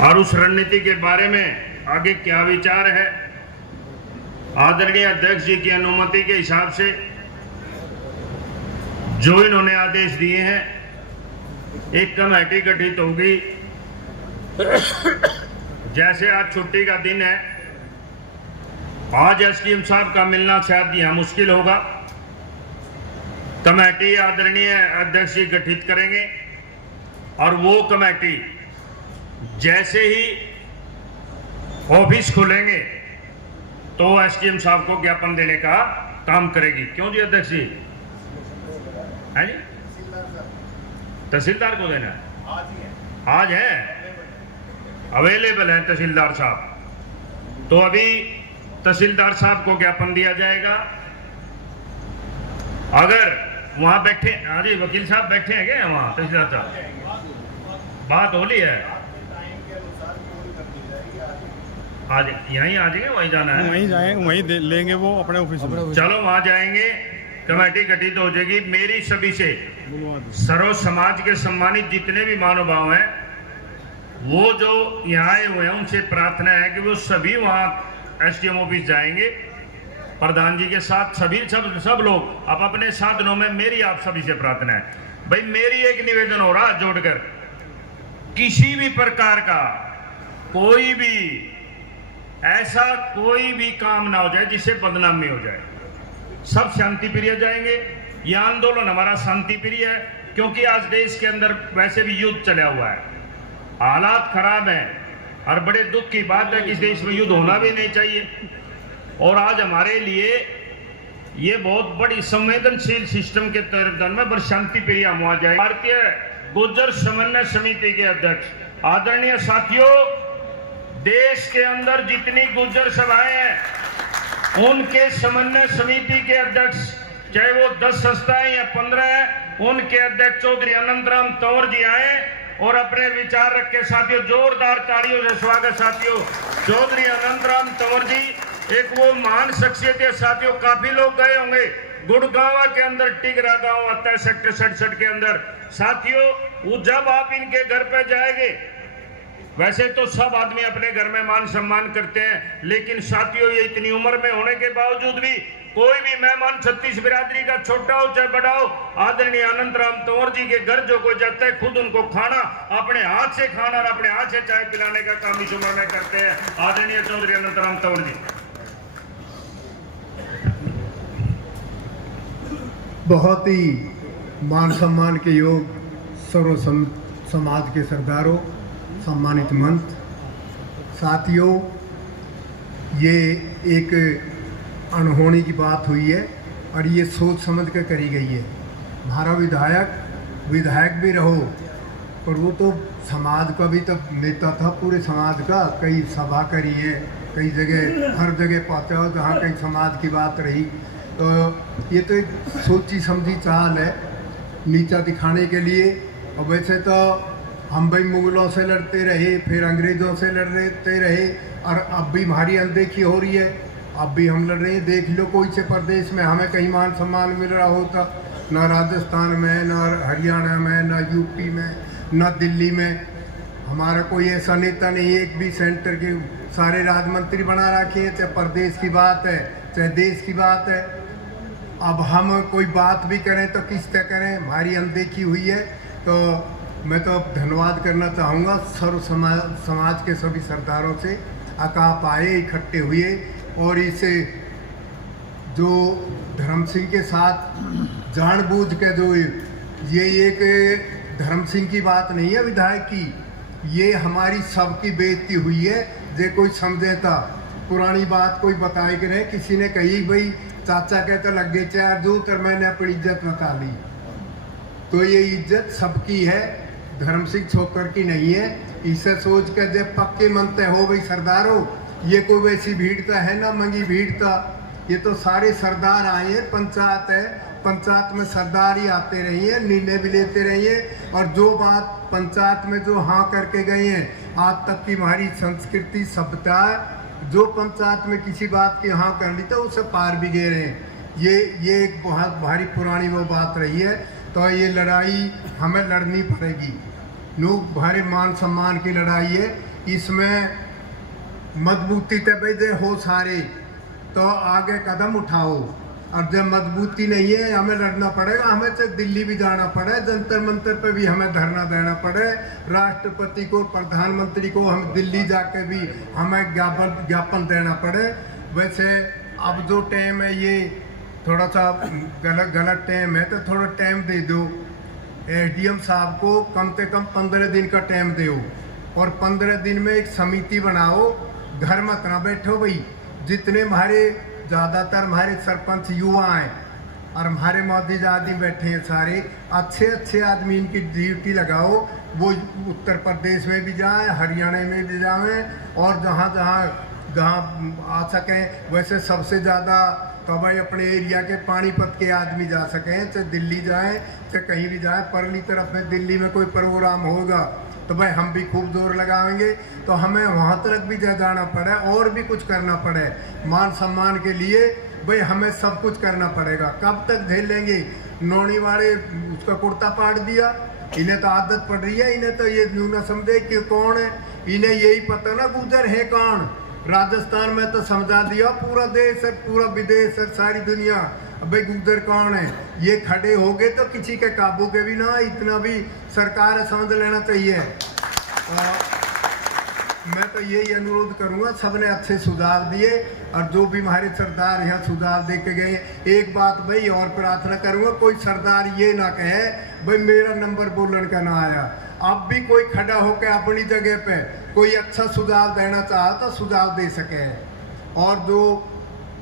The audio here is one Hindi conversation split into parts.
और उस रणनीति के बारे में आगे क्या विचार है। आदरणीय अध्यक्ष जी की अनुमति के हिसाब से जो इन्होंने आदेश दिए हैं, एक कमेटी गठित होगी। जैसे आज छुट्टी का दिन है, आज एसडीएम साहब का मिलना शायद यहाँ मुश्किल होगा। कमेटी आदरणीय अध्यक्ष जी गठित करेंगे और वो कमेटी जैसे ही ऑफिस खुलेंगे तो एसडीएम साहब को ज्ञापन देने का काम करेगी। क्यों जी अध्यक्ष जी? है जी? तहसीलदार को देना है? आज है, अवेलेबल है तहसीलदार साहब। तो अभी तहसीलदार साहब को ज्ञापन दिया जाएगा। अगर वहां बैठे, अरे वकील साहब बैठे हैं क्या वहां? तहसीलदार साहब बात हो ली है, आज यहीं आ जाएंगे, वहीं जाना है? वहीं जाएंगे, वहीं लेंगे वो अपने ऑफिस में। चलो वहां जाएंगे, कमेटी गठित हो जाएगी। मेरी सभी से सर्व समाज के सम्मानित जितने भी महानुभाव हैं, वो जो यहाँ आए हुए हैं, उनसे प्रार्थना है कि वो सभी वहाँ एसडीएम ऑफिस जाएंगे प्रधान जी के साथ। सभी सब लोग आप अपने साधनों में, मेरी आप सभी से प्रार्थना है भाई, मेरी एक निवेदन हो रहा जोड़कर, किसी भी प्रकार का कोई भी ऐसा कोई भी काम ना हो जाए जिससे बदनामी हो जाए। सब शांति प्रिय जाएंगे। यह आंदोलन हमारा शांति प्रिय है, क्योंकि आज देश के अंदर वैसे भी युद्ध चला हुआ है, हालात खराब हैं और बड़े दुख की बात है कि इस देश में युद्ध होना भी नहीं चाहिए। और आज हमारे लिए ये बहुत बड़ी संवेदनशील सिस्टम के तहत में शांति प्रिय हम वहां जाए। भारतीय गुर्जर समन्वय समिति के अध्यक्ष आदरणीय साथियों, देश के अंदर जितनी गुर्जर सभाएं हैं उनके समन्वय समिति के अध्यक्ष, चाहे वो 10 संस्थाएं या 15 है, उनके अध्यक्ष चौधरी अनंतराम तंवर जी आए और अपने विचार रखे। साथियों जोरदार तालियों से स्वागत। साथियों चौधरी अनंतराम तंवर जी एक वो महान शख्सियत है। साथियों काफी लोग गए होंगे, गुड़गांव के अंदर टिगरा गांव आता है सेक्टर 67 के अंदर। साथियों वो जब आप इनके घर पे जाएंगे, वैसे तो सब आदमी अपने घर में मान सम्मान करते हैं, लेकिन साथियों ये इतनी उम्र में होने के बावजूद भी कोई भी मेहमान छत्तीस बिरादरी का छोटा हो चाहे बड़ा हो, आदरणीय अनंतराम तंवर जी के घर जो कोई जाता है, खुद उनको खाना अपने हाथ से खाना और अपने हाथ से चाय पिलाने का काम इस उम्र में करते हैं आदरणीय चौधरी अनंतराम तंवर जी। बहुत ही मान सम्मान के योग सर्व समाज के सरदारों, सम्मानित मंच, साथियों, ये एक अनहोनी की बात हुई है और ये सोच समझ कर करी गई है। हमारा विधायक भी रहो, पर वो तो समाज का भी तो नेता था, पूरे समाज का। कई सभा करी है, कई जगह, हर जगह पहुँचा जहाँ कहीं समाज की बात रही। तो ये तो एक सोची समझी चाल है नीचा दिखाने के लिए। और वैसे तो हम भाई मुगलों से लड़ते रहे, फिर अंग्रेज़ों से लड़ते रहे, और अब भी हमारी अनदेखी हो रही है। अब भी हम लड़ रहे हैं। देख लो कोई से प्रदेश में हमें कहीं मान सम्मान मिल रहा होता, ना राजस्थान में, ना हरियाणा में, ना यूपी में, ना दिल्ली में। हमारा कोई ऐसा नेता नहीं, एक भी सेंटर के सारे राज्य मंत्री बना रखे हैं, चाहे प्रदेश की बात है चाहे देश की बात है। अब हम कोई बात भी करें तो किस तरह करें, हमारी अनदेखी हुई है। तो मैं तो धन्यवाद करना चाहूँगा सर्व समाज के सभी सरदारों से। आप आए, इकट्ठे हुए, और इसे जो धर्म सिंह के साथ जानबूझ के जो ये एक धर्म सिंह की बात नहीं है विधायक की, ये हमारी सबकी बेइज्जती हुई है। जे कोई समझे था पुरानी बात कोई बताए कि नहीं, किसी ने कही भाई चाचा कहते लग गए चार जो, तर मैंने अपनी इज्जत बता ली। तो ये इज्जत सबकी है, धर्म सिंह छोकर की नहीं है। इसे सोच कर जब पक्के मनते हो भाई सरदारों, ये कोई वैसी भीड़ तो है ना मंगी भीड़ था, ये तो सारे सरदार आए हैं। पंचायत है, पंचायत में सरदार ही आते रहिए, निर्णय भी लेते रहिए, और जो बात पंचायत में जो हाँ करके गए हैं, आज तक की हमारी संस्कृति सभ्यता, जो पंचायत में किसी बात की हाँ कर ली तो उसे पार भी गए रहे हैं। ये एक बहुत भारी पुरानी वो बात रही है। तो ये लड़ाई हमें लड़नी पड़ेगी। लोग भारी मान सम्मान की लड़ाई है। इसमें मजबूती तब हो सारे तो आगे कदम उठाओ, और जब मजबूती नहीं है हमें लड़ना पड़ेगा। हमें तो दिल्ली भी जाना पड़े, जंतर मंतर पे भी हमें धरना देना पड़े, राष्ट्रपति को प्रधानमंत्री को हम दिल्ली जाके भी हमें ज्ञापन देना पड़े। वैसे अब जो टाइम है ये थोड़ा सा गलत टाइम है, तो थोड़ा टाइम दे दो। एसडीएम साहब को कम से कम 15 दिन का टाइम दो, और 15 दिन में एक समिति बनाओ। घर मत ना बैठो भाई। जितने हमारे ज़्यादातर हमारे सरपंच युवा हैं और हमारे मोदी आदमी बैठे हैं, सारे अच्छे अच्छे आदमी इनकी ड्यूटी लगाओ। वो उत्तर प्रदेश में भी जाएं, हरियाणा में भी जाएं, और जहाँ जहाँ आ सकें। वैसे सबसे ज़्यादा तो भाई अपने एरिया के पानीपत के आदमी जा सकें, चाहे दिल्ली जाएं चाहे कहीं भी जाएं। परली तरफ में दिल्ली में कोई प्रोग्राम होगा तो भाई हम भी खूब जोर लगाएंगे। तो हमें वहाँ तक भी जाना पड़े और भी कुछ करना पड़े मान सम्मान के लिए। भाई हमें सब कुछ करना पड़ेगा। कब तक झेलेंगे? नौनी वाले उसका कुर्ता पाट दिया, इन्हें तो आदत पड़ रही है। इन्हें तो ये न समझे कि कौन है, इन्हें यही पता ना गुजर है कौन। राजस्थान में तो समझा दिया पूरा देश है, पूरा विदेश है, सारी दुनिया। भाई गुजर कौन है? ये खड़े हो गए तो किसी के काबू के भी ना, इतना भी सरकार समझ लेना चाहिए। मैं तो यही अनुरोध करूंगा, सबने अच्छे सुझाव दिए, और जो भी हमारे सरदार यहाँ सुझाव दे के गए। एक बात भाई और प्रार्थना करूंगा, कोई सरदार ये ना कहे भाई मेरा नंबर बोलन का ना आया। अब भी कोई खड़ा होकर अपनी जगह पे कोई अच्छा सुझाव देना चाहा तो सुझाव दे सके। और जो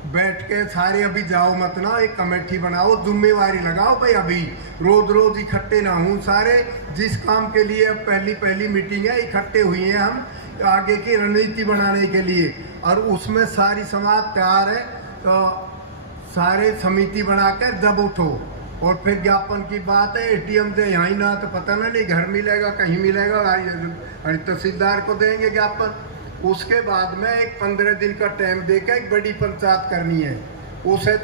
बैठ के सारे अभी जाओ मत ना, एक कमेटी बनाओ, जिम्मेवारी लगाओ भाई। अभी रोज रोज इकट्ठे ना हों सारे। जिस काम के लिए अब पहली मीटिंग है, इकट्ठे हुए हैं हम आगे की रणनीति बनाने के लिए, और उसमें सारी समाज तैयार है। तो सारे समिति बनाकर जब उठो, और फिर ज्ञापन की बात है। एटीएम से यहाँ ही ना तो पता नहीं घर मिलेगा कहीं मिलेगा, तहसीलदार को देंगे ज्ञापन। उसके बाद में एक 15 दिन का टाइम देकर एक बड़ी पंचायत करनी है। उसे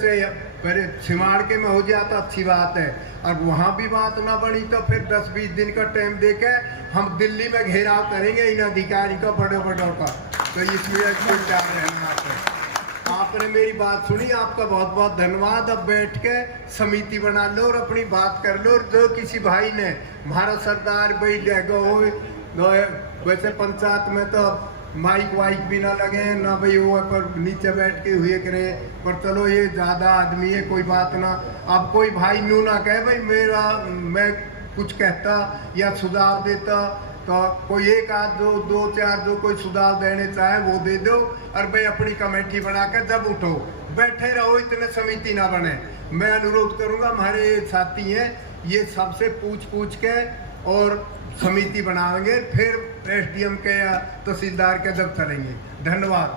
पहले सिमाड़के में हो जाए तो अच्छी बात है, और वहाँ भी बात ना बनी तो फिर 10-20 दिन का टाइम देकर हम दिल्ली में घेराव करेंगे इन अधिकारी का, बड़े का। तो इसलिए आपने मेरी बात सुनी, आपका बहुत बहुत धन्यवाद। अब बैठ के समिति बना लो और अपनी बात कर लो। और जो किसी भाई ने हमारा सरदार भाई हो, वैसे पंचायत में तो माइक वाइक भी ना लगे ना भाई, वो पर नीचे बैठ के हुए करें। पर चलो ये ज़्यादा आदमी है, कोई बात ना। अब कोई भाई नू ना कहे भाई मैं कुछ कहता या सुझाव देता, तो कोई एक आध दो चार जो कोई सुझाव देने चाहे वो दे दो, और भाई अपनी कमेटी बना कर जब उठो, बैठे रहो, इतने समिति ना बने। मैं अनुरोध करूंगा, हमारे साथी हैं ये सबसे पूछ के और समिति बनाएंगे, फिर एसडीएम के या तहसीलदार के जब चलेंगे। धन्यवाद।